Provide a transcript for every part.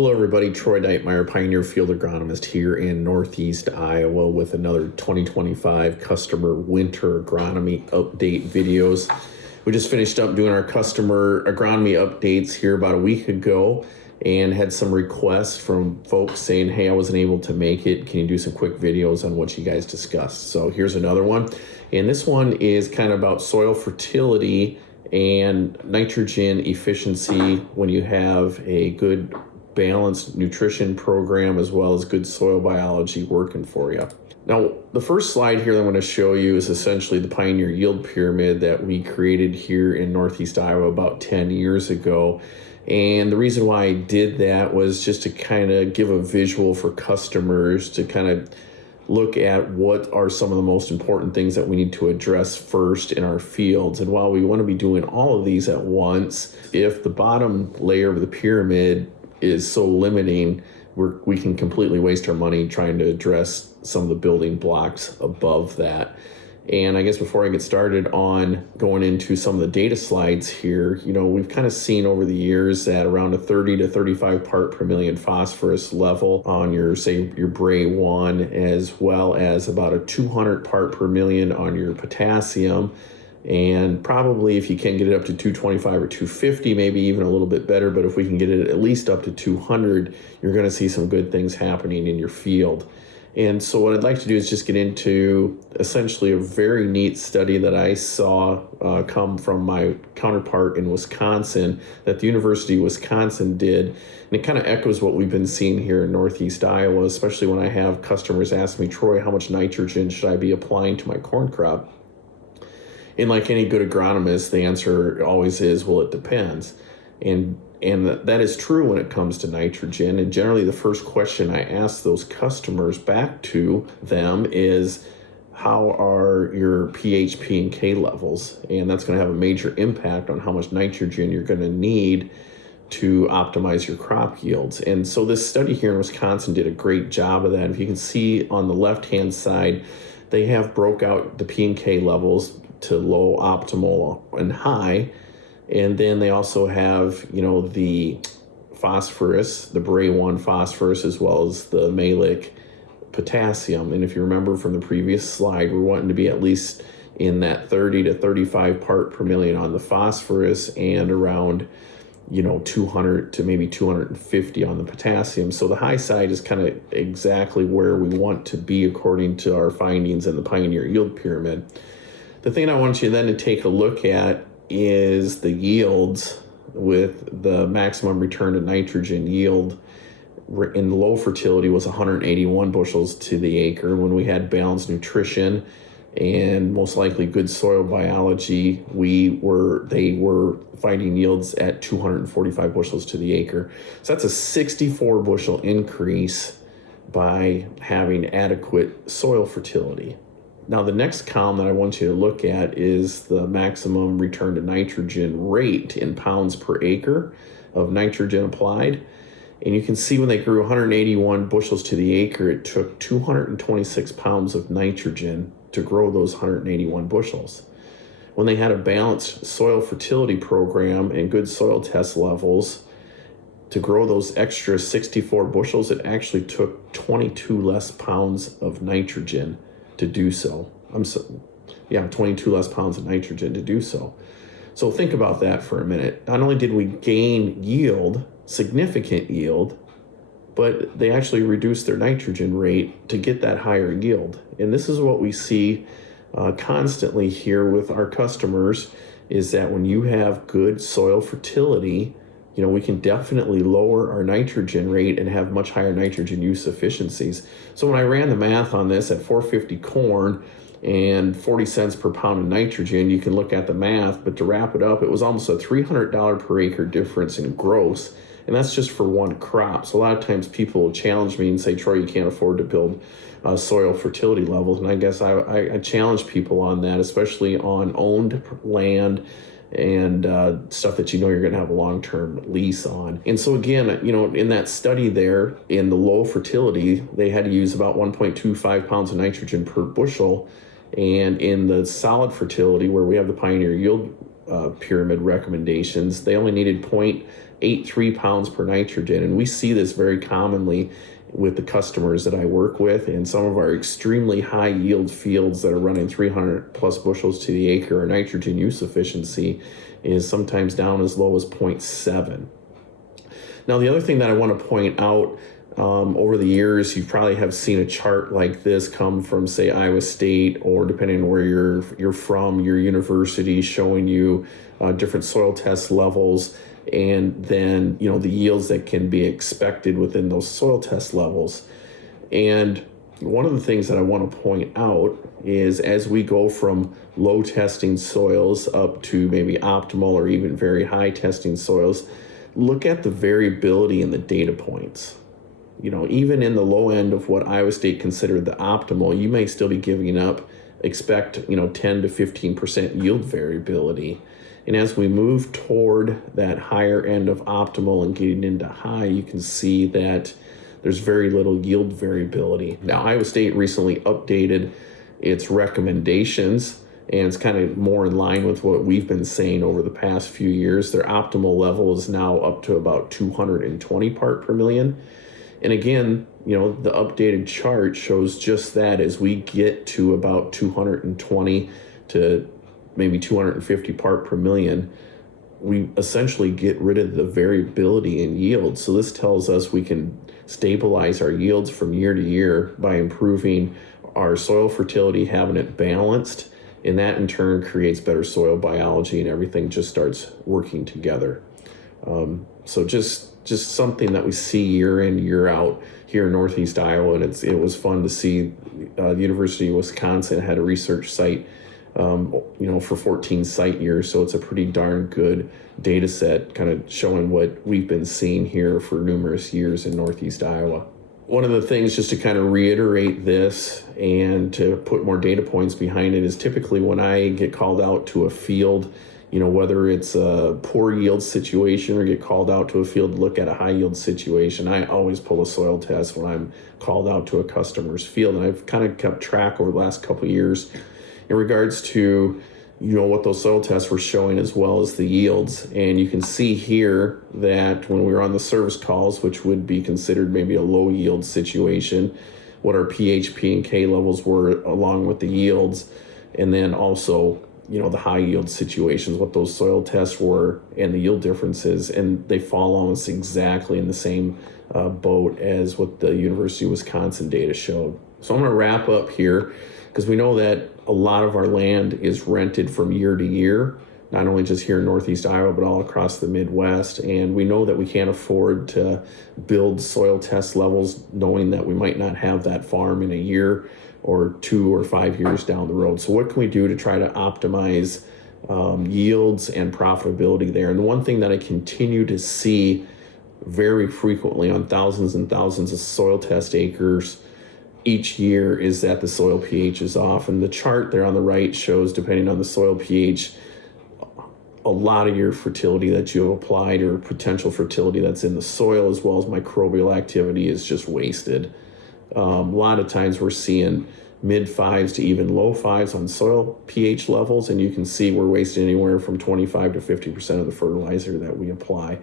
Hello everybody, Troy Deutmeyer, Pioneer Field Agronomist here in Northeast Iowa with another 2025 customer winter agronomy update videos. We just finished up doing our customer agronomy updates here about a week ago and had some requests from folks saying, hey, I wasn't able to make it. Can you do some quick videos on what you guys discussed? So here's another one. And this one is kind of about soil fertility and nitrogen efficiency when you have a good balanced nutrition program as well as good soil biology working for you. Now, the first slide here that I'm going to show you is essentially the Pioneer Yield Pyramid that we created here in Northeast Iowa about 10 years ago. And the reason why I did that was just to kind of give a visual for customers to kind of look at what are some of the most important things that we need to address first in our fields. And while we want to be doing all of these at once, if the bottom layer of the pyramid is so limiting, we can completely waste our money trying to address some of the building blocks above that. And I guess before I get started on going into some of the data slides here, we've kind of seen over the years that around a 30 to 35 part per million phosphorus level on your Bray 1, as well as about a 200 part per million on your potassium. And probably if you can get it up to 225 or 250, maybe even a little bit better, but if we can get it at least up to 200, you're going to see some good things happening in your field. And so what I'd like to do is just get into essentially a very neat study that I saw come from my counterpart in Wisconsin that the University of Wisconsin did. And it kind of echoes what we've been seeing here in Northeast Iowa, especially when I have customers ask me, Troy, how much nitrogen should I be applying to my corn crop? And like any good agronomist, the answer always is, well, it depends. And that is true when it comes to nitrogen. And generally the first question I ask those customers back to them is, how are your pH, P, and K levels? And that's going to have a major impact on how much nitrogen you're going to need to optimize your crop yields. And so this study here in Wisconsin did a great job of that. If you can see on the left-hand side, they have broke out the P and K levels to low, optimal, and high. And then they also have, the phosphorus, the Bray 1 phosphorus, as well as the malic potassium. And if you remember from the previous slide, we're wanting to be at least in that 30 to 35 part per million on the phosphorus and around, 200 to maybe 250 on the potassium. So the high side is kind of exactly where we want to be according to our findings in the Pioneer Yield Pyramid. The thing I want you then to take a look at is the yields with the maximum return to nitrogen yield in low fertility was 181 bushels to the acre. When we had balanced nutrition and most likely good soil biology, they were finding yields at 245 bushels to the acre. So that's a 64 bushel increase by having adequate soil fertility. Now, the next column that I want you to look at is the maximum return to nitrogen rate in pounds per acre of nitrogen applied. And you can see when they grew 181 bushels to the acre, it took 226 pounds of nitrogen to grow those 181 bushels. When they had a balanced soil fertility program and good soil test levels, to grow those extra 64 bushels, it actually took 22 less pounds of nitrogen to do so. 22 less pounds of nitrogen to do so. So think about that for a minute. Not only did we gain yield, significant yield, but they actually reduced their nitrogen rate to get that higher yield. And this is what we see constantly here with our customers, is that when you have good soil fertility, we can definitely lower our nitrogen rate and have much higher nitrogen use efficiencies. So when I ran the math on this at 450 corn and 40 cents per pound of nitrogen, you can look at the math, but to wrap it up, it was almost a $300 per acre difference in gross. And that's just for one crop. So a lot of times people will challenge me and say, Troy, you can't afford to build soil fertility levels. And I guess I challenge people on that, especially on owned land and stuff that you're going to have a long-term lease on. And so again, in that study there, in the low fertility, they had to use about 1.25 pounds of nitrogen per bushel. And in the solid fertility, where we have the Pioneer Yield Pyramid recommendations, they only needed 3 pounds per nitrogen. And we see this very commonly with the customers that I work with, and some of our extremely high yield fields that are running 300 plus bushels to the acre. Our nitrogen use efficiency is sometimes down as low as 0.7. Now, the other thing that I want to point out, over the years, you probably have seen a chart like this come from, say, Iowa State, or depending on where you're from, your university, showing you different soil test levels, and then the yields that can be expected within those soil test levels. And one of the things that I want to point out is, as we go from low testing soils up to maybe optimal or even very high testing soils, look at the variability in the data points. Even in the low end of what Iowa State considered the optimal, you may still be expect 10 to 15% yield variability. And as we move toward that higher end of optimal and getting into high, you can see that there's very little yield variability. Now, Iowa State recently updated its recommendations, and it's kind of more in line with what we've been saying over the past few years. Their optimal level is now up to about 220 part per million. And again, the updated chart shows just that. As we get to about 220 to maybe 250 part per million, we essentially get rid of the variability in yield. So this tells us we can stabilize our yields from year to year by improving our soil fertility, having it balanced, and that in turn creates better soil biology, and everything just starts working together. So just something that we see year in, year out here in Northeast Iowa, and it was fun to see. The University of Wisconsin had a research site, for 14 site years, so it's a pretty darn good data set, kind of showing what we've been seeing here for numerous years in Northeast Iowa. One of the things, just to kind of reiterate this and to put more data points behind it, is typically when I get called out to a field, whether it's a poor yield situation or get called out to a field to look at a high yield situation, I always pull a soil test when I'm called out to a customer's field. And I've kind of kept track over the last couple of years in regards to, what those soil tests were showing, as well as the yields. And you can see here that when we were on the service calls, which would be considered maybe a low yield situation, what our pH, P, and K levels were along with the yields. And then also, the high yield situations, what those soil tests were and the yield differences. And they fall almost exactly in the same boat as what the University of Wisconsin data showed. So I'm going to wrap up here, because we know that a lot of our land is rented from year to year, not only just here in Northeast Iowa, but all across the Midwest. And we know that we can't afford to build soil test levels knowing that we might not have that farm in a year or 2 or 5 years down the road. So what can we do to try to optimize yields and profitability there? And the one thing that I continue to see very frequently on thousands and thousands of soil test acres each year is that the soil pH is off. And the chart there on the right shows, depending on the soil pH, a lot of your fertility that you have applied, or potential fertility that's in the soil, as well as microbial activity, is just wasted. A lot of times we're seeing mid 5s to even low 5s on soil pH levels, and you can see we're wasting anywhere from 25 to 50% of the fertilizer that we apply.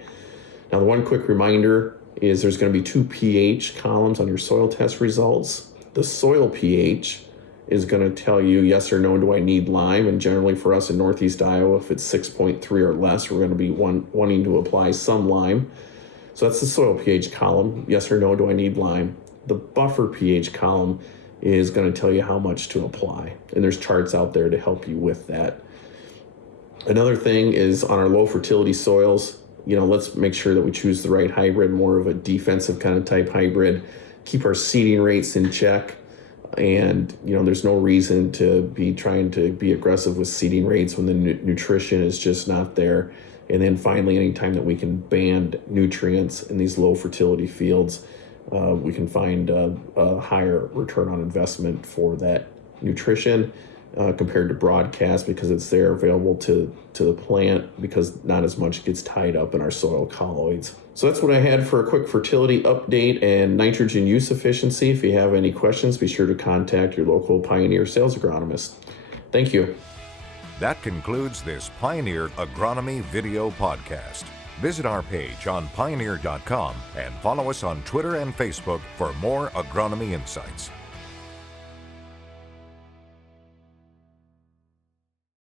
Now, the one quick reminder is there's going to be 2 pH columns on your soil test results. The soil pH is going to tell you yes or no, do I need lime? And generally for us in Northeast Iowa, if it's 6.3 or less, we're going to be wanting to apply some lime. So that's the soil pH column. Yes or no, do I need lime? The buffer pH column is going to tell you how much to apply. And there's charts out there to help you with that. Another thing is, on our low fertility soils, let's make sure that we choose the right hybrid, more of a defensive kind of type hybrid, keep our seeding rates in check. And, there's no reason to be trying to be aggressive with seeding rates when the nutrition is just not there. And then finally, anytime that we can ban nutrients in these low fertility fields, we can find a higher return on investment for that nutrition compared to broadcast, because it's there available to the plant, because not as much gets tied up in our soil colloids. So that's what I had for a quick fertility update and nitrogen use efficiency. If you have any questions, be sure to contact your local Pioneer sales agronomist. Thank you. That concludes this Pioneer Agronomy video podcast. Visit our page on Pioneer.com and follow us on Twitter and Facebook for more agronomy insights.